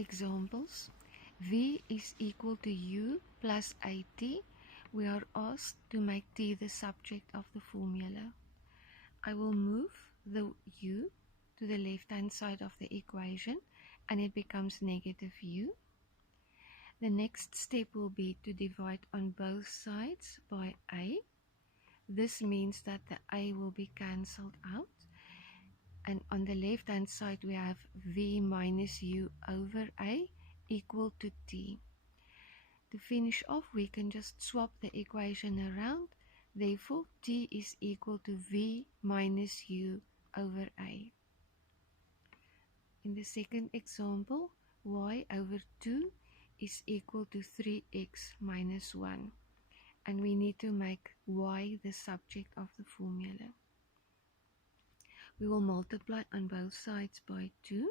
Examples. V is equal to U plus AT. We are asked to make T the subject of the formula. I will move the U to the left-hand side of the equation and it becomes negative U. The next step will be to divide on both sides by A. This means that the A will be cancelled out. And on the left-hand side we have V minus U over A equal to T. To finish off, we can just swap the equation around. Therefore, T is equal to V minus U over A. In the second example, y over 2 is equal to 3x minus 1. And we need to make y the subject of the formula. We will multiply on both sides by 2.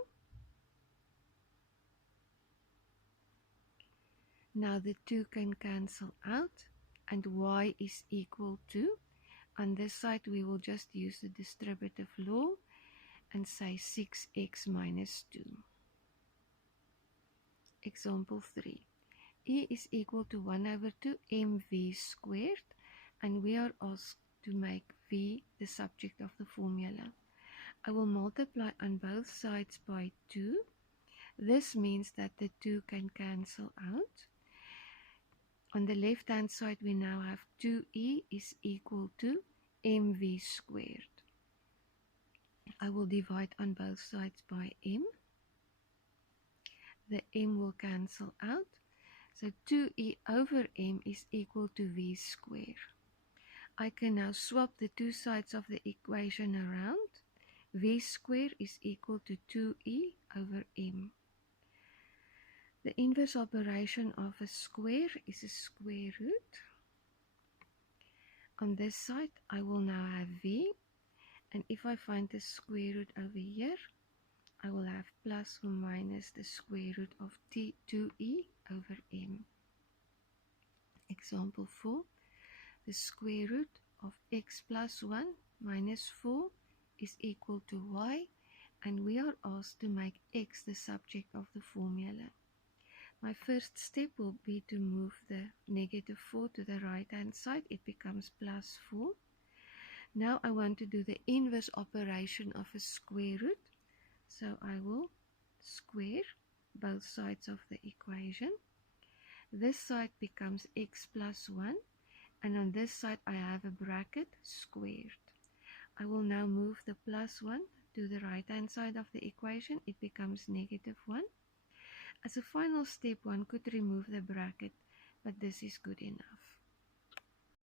Now the 2 can cancel out and y is equal to, on this side we will just use the distributive law and say 6x minus 2. Example 3. E is equal to 1 over 2 mv squared and we are asked to make v the subject of the formula. I will multiply on both sides by 2. This means that the 2 can cancel out. On the left-hand side, we now have 2e is equal to mv squared. I will divide on both sides by m. The m will cancel out. So 2e over m is equal to v squared. I can now swap the two sides of the equation around. V squared is equal to 2e over m. The inverse operation of a square is a square root. On this side, I will now have v, and if I find the square root over here, I will have plus or minus the square root of 2e over m. Example 4, the square root of x plus 1 minus 4 is equal to y, and we are asked to make x the subject of the formula. My first step will be to move the negative 4 to the right hand side. It becomes plus 4. Now I want to do the inverse operation of a square root. So I will square both sides of the equation. This side becomes x plus 1. And on this side I have a bracket squared. I will now move the plus 1 to the right hand side of the equation. It becomes negative 1. As a final step, one could remove the bracket, but this is good enough.